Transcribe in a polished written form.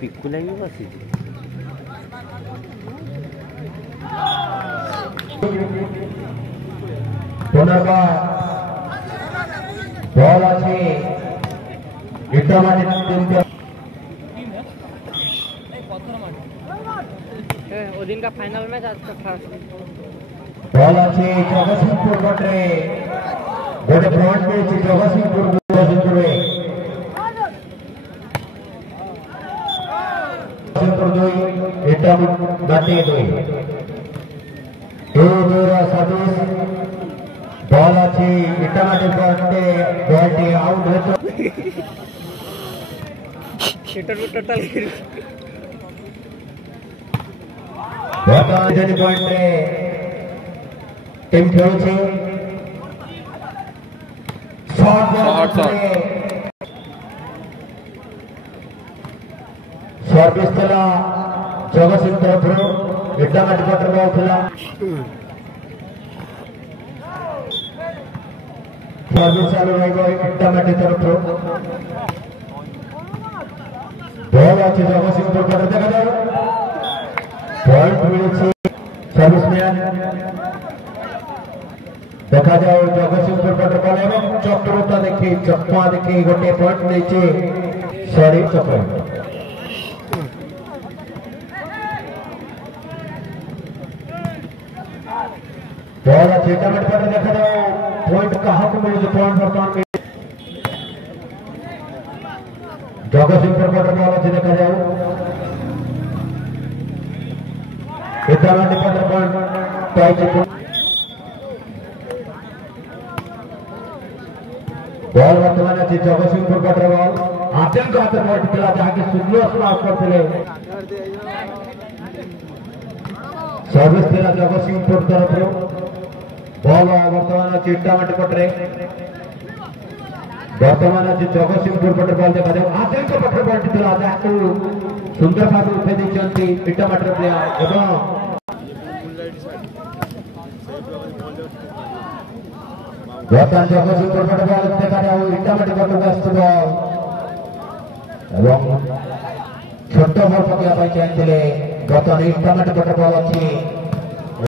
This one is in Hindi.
पिकु लाइन बसी पुनर्बार बॉल अच्छी इटामाटी टीम के वो दिन का फाइनल मैच आज का था बॉल अच्छी जगतसिंहपुर बटे गोटे फ्रंट में जगतसिंहपुर दुई इटामाटी दुई सतीश बॉल अच्छी इटामाटी बटे बॉल आउट टोटल टीम खेलुछि सर्विस थला जगतसिंह तरफ इटामाटी बटर बॉल थला सर्विस चालू रहिबो इटामाटी तरफ बॉल अच्छी जगतसिंहपुर बटर देखा जाए पॉइंट मिले सर्विसमैन देखा जाओ जगतसिंहपुर बटर बॉल एवं चतुरता देखी चकमा देखी गोटे पॉइंट नहीं सॉरी चक्र बॉल अच्छी इटामाटी बटर देखा जाओ पॉइंट कहा मिले पॉइंट बर्तमान जगतसिंहपुर बटर बॉल अच्छी देखा जाओ इटामाटी बटर पॉइंट बॉल वर्तमान अच्छी जगतसिंहपुर बटर बॉल आतंक हाथ पॉइंट खेला जहाँकि सुंदर स्मार्ट करते सर्विस खेला जगतसिंहपुर तरफ बॉल वर्तमान अच्छी इटामाटी बटर वर्तमान अच्छी जगतसिंहपुर बटर बॉल देखा जाए आतंक बटर पॉइंट खेला जहाँकि सुंदर भाव उठे देखते इटामाटी प्लेयर एवं वर्तमान जगतसिंहपुर बटर बॉल देखा जाए इटामाटी बटर बॉल छोट बॉल पकड़ा चाहिए बर्तमान इटामाटी बटर बॉल अच्छी